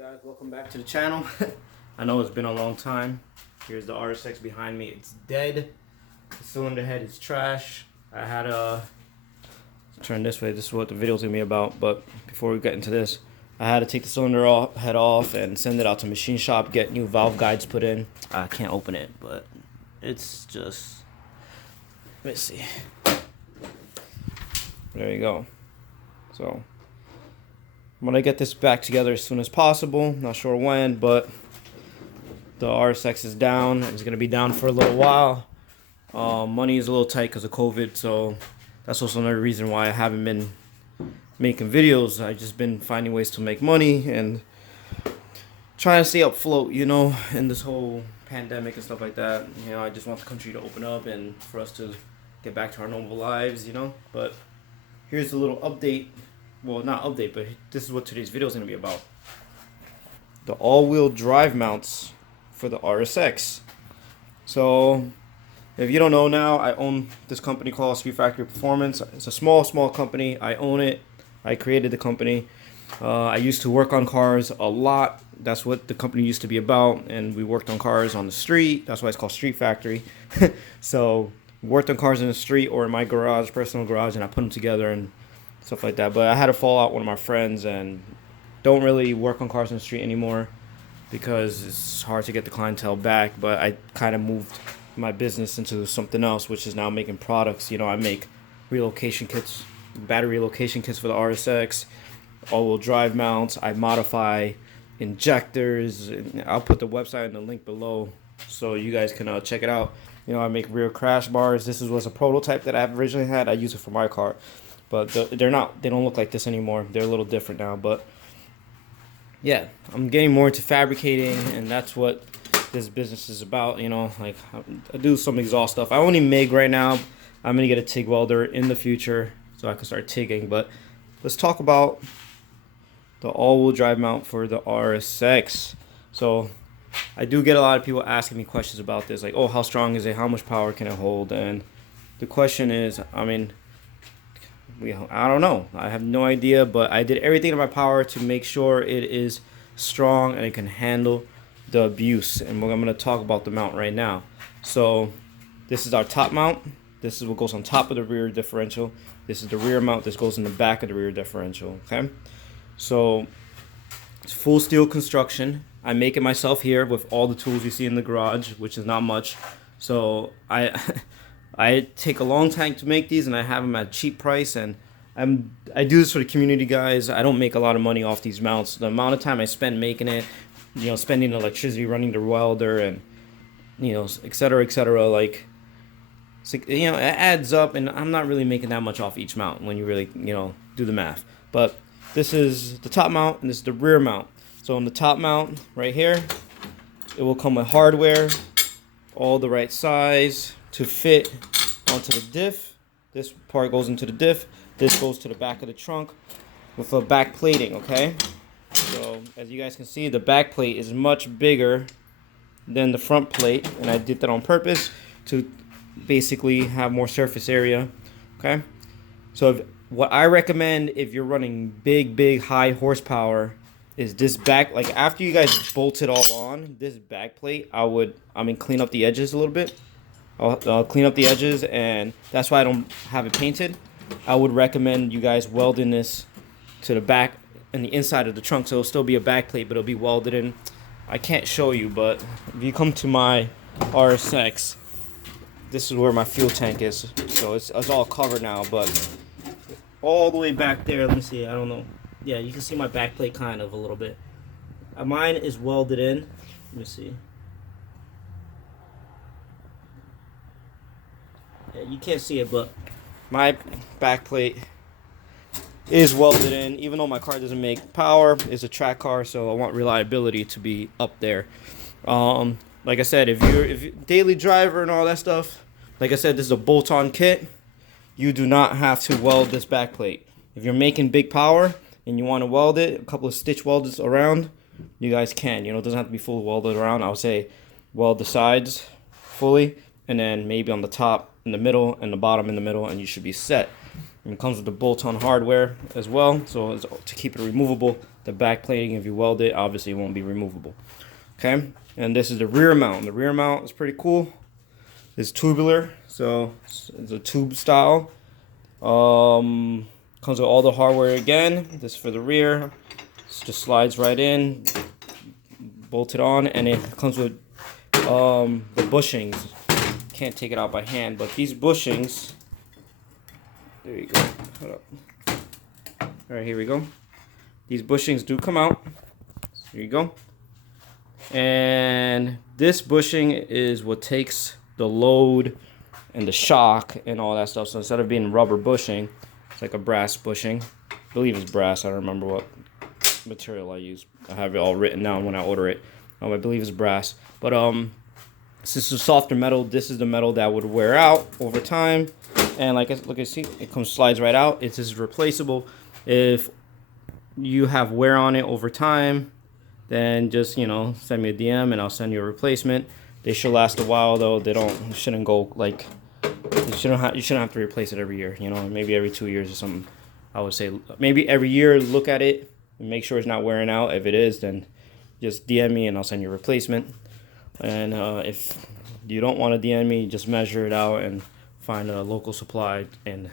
Guys, welcome back to the channel. I know it's been a long time. Here's the RSX behind me. It's dead. The cylinder head is trash. I had to turn this way. This is what the video's gonna be about. But before we get into this, I had to take the cylinder head off and send it out to machine shop, get new valve guides put in. I can't open it, but it's just, let's see. There you go. So I'm gonna get this back together as soon as possible. Not sure when, but the RSX is down. It's gonna be down for a little while. Money is a little tight because of COVID, so that's also another reason why I haven't been making videos. I've just been finding ways to make money and trying to stay afloat, you know, in this whole pandemic and stuff like that. You know, I just want the country to open up and for us to get back to our normal lives, you know. But here's a little update. Well, not update, but this is what today's video is going to be about. The all-wheel drive mounts for the RSX. So, if you don't know now, I own this company called Speed Factory Performance. It's a small company. I own it. I created the company. I used to work on cars a lot. That's what the company used to be about. And we worked on cars on the street. That's why it's called Street Factory. So, worked on cars in the street or in my garage, personal garage, and I put them together and stuff like that. But I had to fall out with one of my friends and don't really work on cars in the street anymore because it's hard to get the clientele back. But I kind of moved my business into something else, which is now making products. You know, I make relocation kits, battery relocation kits for the RSX, all-wheel drive mounts. I modify injectors. I'll put the website in the link below so you guys can check it out. You know, I make rear crash bars. This was a prototype that I originally had. I use it for my car. But they don't look like this anymore. They're a little different now. But yeah, I'm getting more into fabricating, and that's what this business is about. You know, like I do some exhaust stuff. I only MIG right now. I'm gonna get a TIG welder in the future so I can start TIGging. But let's talk about the all-wheel drive mount for the RSX. So I do get a lot of people asking me questions about this, like, oh, how strong is it? How much power can it hold? And the question is, I mean, I don't know. I have no idea, but I did everything in my power to make sure it is strong and it can handle the abuse. And I'm going to talk about the mount right now. So this is our top mount. This is what goes on top of the rear differential. This is the rear mount. This goes in the back of the rear differential. Okay. So it's full steel construction. I make it myself here with all the tools you see in the garage, which is not much. So I take a long time to make these, and I have them at a cheap price, and I do this for the community, guys. I don't make a lot of money off these mounts. The amount of time I spend making it, you know, spending electricity running the welder and, you know, et cetera, like, so, you know, it adds up, and I'm not really making that much off each mount when you really, you know, do the math. But this is the top mount, and this is the rear mount. So on the top mount right here, it will come with hardware, all the right size to fit onto the diff. This part goes into the diff. This goes to the back of the trunk with a back plating, okay? So as you guys can see, the back plate is much bigger than the front plate, and I did that on purpose to basically have more surface area, okay? So what I recommend if you're running big high horsepower is this back, like after you guys bolt it all on, this back plate, clean up the edges a little bit. I'll clean up the edges, and that's why I don't have it painted. I would recommend you guys welding this to the back and the inside of the trunk, so it'll still be a back plate, but it'll be welded in. I can't show you, but if you come to my RSX, this is where my fuel tank is. So it's all covered now, but all the way back there, let me see, I don't know. Yeah, you can see my back plate kind of a little bit. Mine is welded in. Let me see. Yeah, you can't see it, but my back plate is welded in. Even though my car doesn't make power, it's a track car, so I want reliability to be up there. Like I said, if you're daily driver and all that stuff, like I said, this is a bolt-on kit. You do not have to weld this back plate. If you're making big power and you want to weld it, a couple of stitch welders around, you guys can. You know, it doesn't have to be full welded around. I would say weld the sides fully, and then maybe on the top in the middle and the bottom in the middle, and you should be set. And it comes with the bolt-on hardware as well, so it's to keep it removable. The back plating, if you weld it, obviously it won't be removable. Okay, and this is the rear mount. The rear mount is pretty cool. It's tubular, so it's a tube style. Comes with all the hardware again. This is for the rear. It just slides right in, bolted on, and it comes with the bushings. Can't take it out by hand, but these bushings. There you go. Hold up. All right, here we go. These bushings do come out. Here you go. And this bushing is what takes the load and the shock and all that stuff. So instead of being rubber bushing, it's like a brass bushing. I believe it's brass. I don't remember what material I use. I have it all written down when I order it. I believe it's brass. But this is a softer metal. This is the metal that would wear out over time. And like I see, it slides right out. It's just replaceable. If you have wear on it over time, then just, you know, send me a DM and I'll send you a replacement. They should last a while though. They shouldn't go like, you shouldn't have to replace it every year. You know, maybe every 2 years or something. I would say maybe every year look at it and make sure it's not wearing out. If it is, then just DM me and I'll send you a replacement. And if you don't want to DM me, just measure it out and find a local supply and,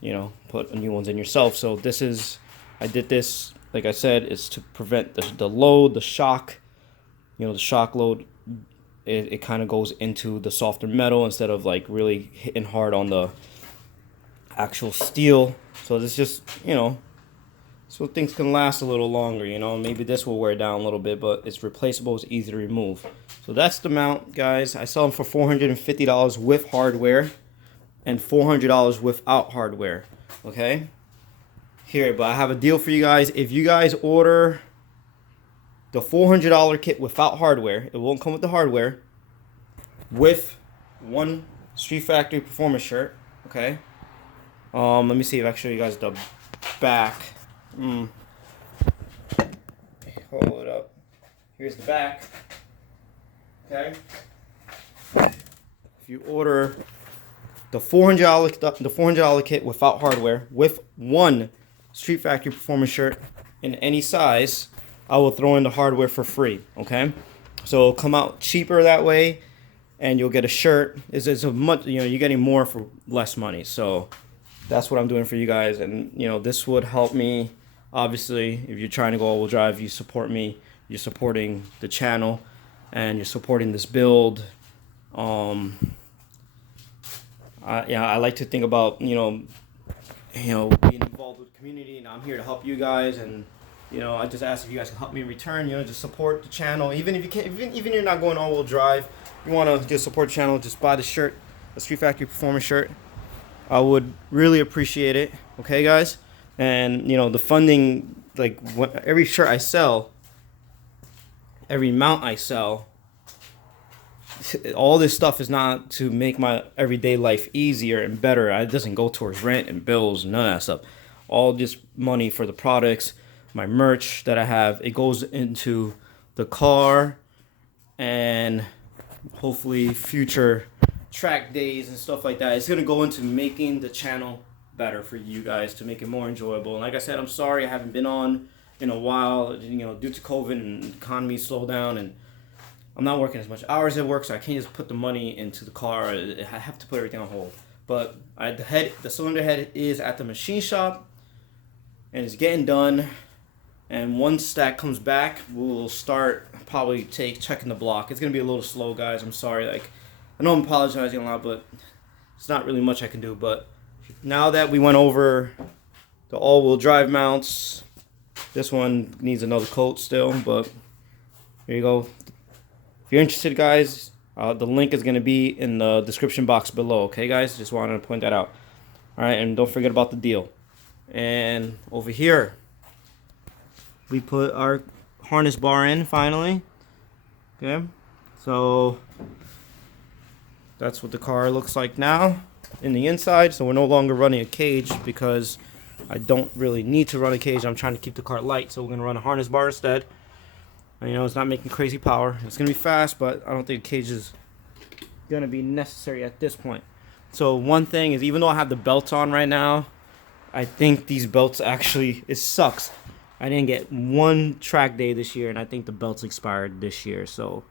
you know, put new ones in yourself. So this is, I did this, like I said, is to prevent the load, the shock, you know, the shock load. It kind of goes into the softer metal instead of like really hitting hard on the actual steel. So this just, you know, so things can last a little longer, you know. Maybe this will wear down a little bit, but it's replaceable, it's easy to remove. So that's the mount, guys. I sell them for $450 with hardware and $400 without hardware, okay? Here, but I have a deal for you guys. If you guys order the $400 kit without hardware, it won't come with the hardware, with one Street Factory Performance shirt, okay? Let me see if I can show you guys the back. Hold it up. Here's the back. Okay. If you order the $400 kit without hardware with one Street Factory Performance shirt in any size, I will throw in the hardware for free. Okay. So it'll come out cheaper that way, and you'll get a shirt. It's a much, you know, you're getting more for less money. So that's what I'm doing for you guys, and you know, this would help me. Obviously, if you're trying to go all-wheel drive, you support me. You're supporting the channel, and you're supporting this build. I like to think about, you know, being involved with the community, and I'm here to help you guys. And you know, I just ask if you guys can help me in return. You know, just support the channel. Even if you can't, even you're not going all-wheel drive, you want to just support the channel. Just buy the shirt, the Street Factory Performance shirt. I would really appreciate it. Okay, guys. And you know, the funding, like every shirt I sell, every mount I sell, all this stuff is not to make my everyday life easier and better. It doesn't go towards rent and bills, none of that stuff. All this money for the products, my merch that I have, it goes into the car and hopefully future track days and stuff like that. It's gonna go into making the channel better for you guys, to make it more enjoyable. And like I said, I'm sorry I haven't been on in a while, you know, due to COVID and the economy slow down, and I'm not working as much hours at work, so I can't just put the money into the car. I have to put everything on hold. But the cylinder head is at the machine shop and it's getting done. And once that comes back, we'll start probably checking the block. It's gonna be a little slow, guys. I'm sorry. Like, I know I'm apologizing a lot, but it's not really much I can do. But now that we went over the all-wheel drive mounts, this one needs another coat still, but here you go. If you're interested, guys, the link is going to be in the description box below. Okay, guys? Just wanted to point that out. All right, and don't forget about the deal. And over here, we put our harness bar in finally. Okay, so that's what the car looks like now in the inside. So we're no longer running a cage because I don't really need to run a cage. I'm trying to keep the car light, so we're going to run a harness bar instead. And, you know, it's not making crazy power. It's going to be fast, but I don't think a cage is going to be necessary at this point. So one thing is, even though I have the belts on right now, I think these belts actually, it sucks. I didn't get one track day this year, and I think the belts expired this year. So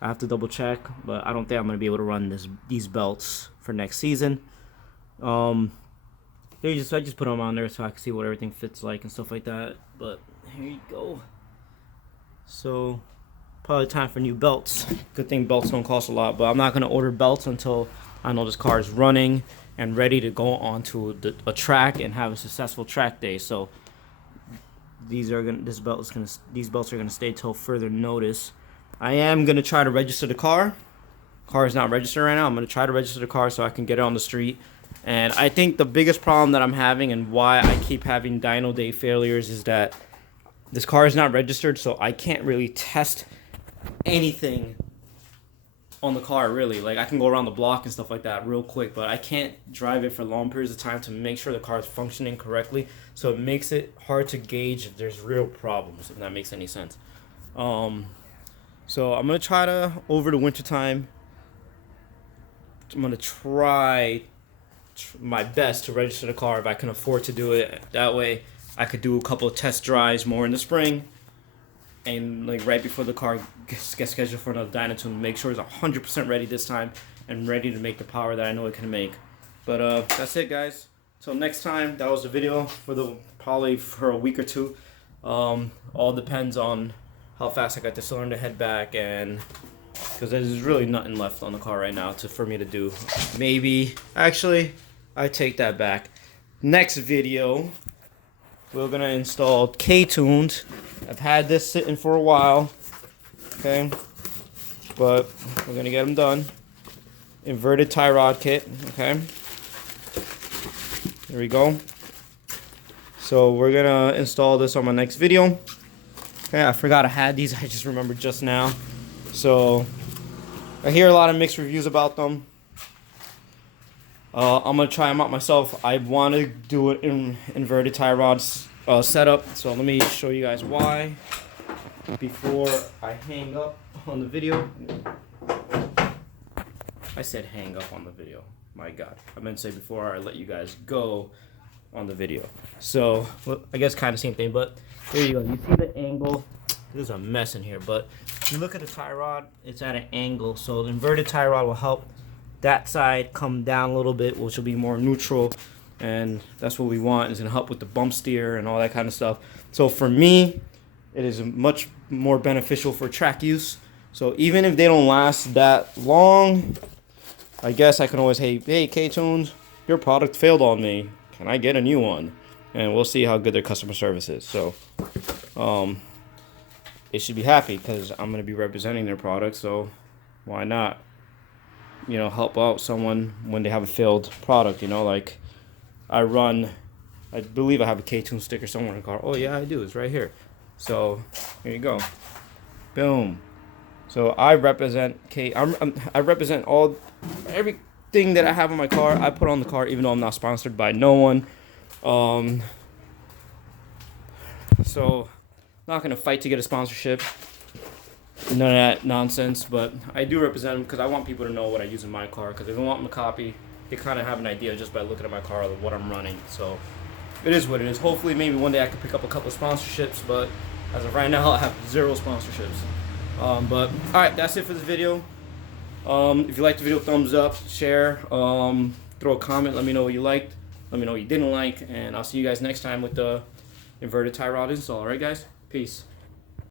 I have to double check, but I don't think I'm gonna be able to run these belts for next season. I just put them on there so I can see what everything fits like and stuff like that. But here you go. So probably time for new belts. Good thing belts don't cost a lot, but I'm not gonna order belts until I know this car is running and ready to go onto a track and have a successful track day. So these belts are gonna stay till further notice. I am gonna try to register the car. Car is not registered right now. I'm gonna try to register the car so I can get it on the street. And I think the biggest problem that I'm having and why I keep having dyno day failures is that this car is not registered, so I can't really test anything on the car, really. Like, I can go around the block and stuff like that real quick, but I can't drive it for long periods of time to make sure the car is functioning correctly. So it makes it hard to gauge if there's real problems, if that makes any sense. So I'm gonna try to, over the winter time, I'm gonna try my best to register the car if I can afford to do it. That way I could do a couple of test drives more in the spring, and like right before the car gets scheduled for another dyno tune, make sure it's 100% ready this time and ready to make the power that I know it can make. But that's it, guys. Till next time, that was the video for probably for a week or two. All depends on how fast I got the cylinder head back, and because there's really nothing left on the car right now for me to do. Maybe, actually, I take that back. Next video, we're gonna install K-tunes. I've had this sitting for a while, okay, but we're gonna get them done. Inverted tie rod kit, okay. There we go. So we're gonna install this on my next video. Okay, I forgot I had these. I just remembered just now. So I hear a lot of mixed reviews about them. I'm gonna try them out myself. I want to do it in inverted tie rods setup. So let me show you guys why before I hang up on the video. I said hang up on the video. My God, I meant to say before I let you guys go on the video. So well, I guess kind of same thing, but there you go. You see the angle. There's a mess in here, but if you look at the tie rod, it's at an angle. So the inverted tie rod will help that side come down a little bit, which will be more neutral, and that's what we want. It's gonna help with the bump steer and all that kind of stuff. So for me, it is much more beneficial for track use. So even if they don't last that long, I guess I can always, hey K-Tunes, your product failed on me. Can I get a new one? And we'll see how good their customer service is. So they should be happy because I'm going to be representing their product. So why not, you know, help out someone when they have a failed product, you know, like I believe I have a K-Tune sticker somewhere in the car. Oh yeah, I do. It's right here. So here you go. Boom. So I represent I represent everything that I have on my car. I put on the car, even though I'm not sponsored by no one. So not gonna fight to get a sponsorship. None of that nonsense. But I do represent them because I want people to know what I use in my car. Because if they want them to copy, they kind of have an idea just by looking at my car of what I'm running. So it is what it is. Hopefully, maybe one day I can pick up a couple of sponsorships. But as of right now, I have 0 sponsorships. But alright, that's it for this video. If you liked the video, thumbs up, share, throw a comment, let me know what you liked, let me know what you didn't like, and I'll see you guys next time with the inverted tie rod install. Alright guys, peace.